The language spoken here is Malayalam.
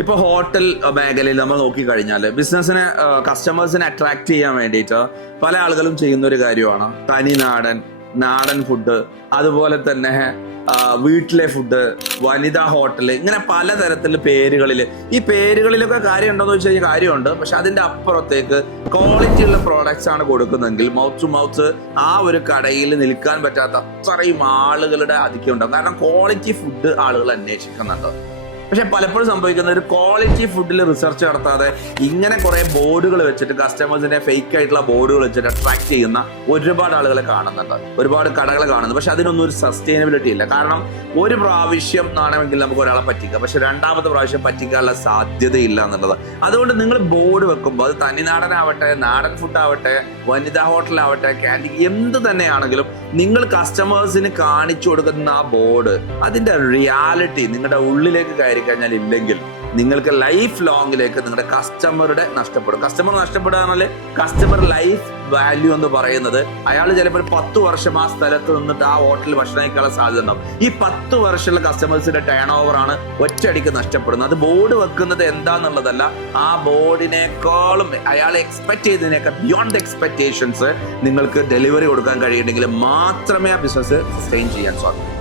ഇപ്പൊ ഹോട്ടൽ മേഖലയിൽ നമ്മൾ നോക്കിക്കഴിഞ്ഞാൽ ബിസിനസ്സിനെ കസ്റ്റമേഴ്സിനെ അട്രാക്ട് ചെയ്യാൻ വേണ്ടിയിട്ട് പല ആളുകളും ചെയ്യുന്ന ഒരു കാര്യമാണ്. തനി നാടൻ നാടൻ ഫുഡ് അതുപോലെ തന്നെ വീട്ടിലെ ഫുഡ് വനിതാ ഹോട്ടൽ ഇങ്ങനെ പലതരത്തിൽ പേരുകളിൽ ഈ പേരുകളിലൊക്കെ കാര്യം ഉണ്ടോ എന്ന് വെച്ച് കഴിഞ്ഞാൽ കാര്യമുണ്ട്. പക്ഷെ അതിന്റെ അപ്പുറത്തേക്ക് ക്വാളിറ്റി ഉള്ള പ്രോഡക്ട്സ് ആണ് കൊടുക്കുന്നതെങ്കിൽ മൗത്ത് ടു മൗത്ത് ആ ഒരു കടയിൽ നിൽക്കാൻ പറ്റാത്ത അത്രയും ആളുകളുടെ അധികം ഉണ്ടാവും കാരണം ക്വാളിറ്റി ഫുഡ് ആളുകൾ അന്വേഷിക്കുന്നുണ്ട്. പക്ഷെ പലപ്പോഴും സംഭവിക്കുന്ന ഒരു ക്വാളിറ്റി ഫുഡിൽ റിസർച്ച് നടത്താതെ ഇങ്ങനെ കുറെ ബോർഡുകൾ വെച്ചിട്ട് കസ്റ്റമേഴ്സിനെ ഫേക്ക് ആയിട്ടുള്ള ബോർഡുകൾ വെച്ചിട്ട് അട്രാക്ട് ചെയ്യുന്ന ഒരുപാട് ആളുകളെ കാണുന്നുണ്ട്. ഒരുപാട് കടകളെ കാണുന്നു പക്ഷെ അതിനൊന്നും ഒരു സസ്റ്റൈനബിലിറ്റി ഇല്ല. കാരണം ഒരു പ്രാവശ്യം നാണമെങ്കിൽ നമുക്ക് ഒരാളെ പറ്റിക്കാം. പക്ഷെ രണ്ടാമത്തെ പ്രാവശ്യം പറ്റിക്കാനുള്ള സാധ്യതയില്ല എന്നുള്ളത്. അതുകൊണ്ട് നിങ്ങൾ ബോർഡ് വെക്കുമ്പോൾ അത് തനിനാടനാവട്ടെ നാടൻ ഫുഡ് ആവട്ടെ വനിതാ ഹോട്ടലാവട്ടെ ക്യാന്റീൻ എന്ത് തന്നെയാണെങ്കിലും നിങ്ങൾ കസ്റ്റമേഴ്സിന് കാണിച്ചു കൊടുക്കുന്ന ആ ബോർഡ് അതിന്റെ റിയാലിറ്റി നിങ്ങളുടെ ഉള്ളിലേക്ക് കയറി കഴിഞ്ഞാൽ ഇല്ലെങ്കിൽ നിങ്ങൾക്ക് ലൈഫ് ലോങ്ങിലേക്ക് നിങ്ങളുടെ കസ്റ്റമറുടെ നഷ്ടപ്പെടും. കസ്റ്റമർ നഷ്ടപ്പെടുകയാണെങ്കിൽ കസ്റ്റമർ ലൈഫ് വാല്യൂ എന്ന് പറയുന്നത് അയാൾ ചിലപ്പോൾ പത്ത് വർഷം ആ സ്ഥലത്ത് നിന്നിട്ട് ആ ഹോട്ടലിൽ ഭക്ഷണം കഴിക്കാനുള്ള സാധ്യത ഉണ്ടാവും. ഈ പത്ത് വർഷമുള്ള കസ്റ്റമേഴ്സിന്റെ ടേൺ ആണ് ഒറ്റയടിക്ക് നഷ്ടപ്പെടുന്നത്. അത് ബോർഡ് വെക്കുന്നത് എന്താന്നുള്ളതല്ല ആ ബോർഡിനേക്കാളും അയാൾ എക്സ്പെക്ട് ചെയ്തതിനേക്കാൾ ബിയോണ്ട് എക്സ്പെക്ടേഷൻസ് നിങ്ങൾക്ക് ഡെലിവറി കൊടുക്കാൻ കഴിയുമെങ്കിൽ മാത്രമേ ആ ബിസിനസ് സസ്റ്റെയിൻ ചെയ്യാൻ സാധിക്കൂ.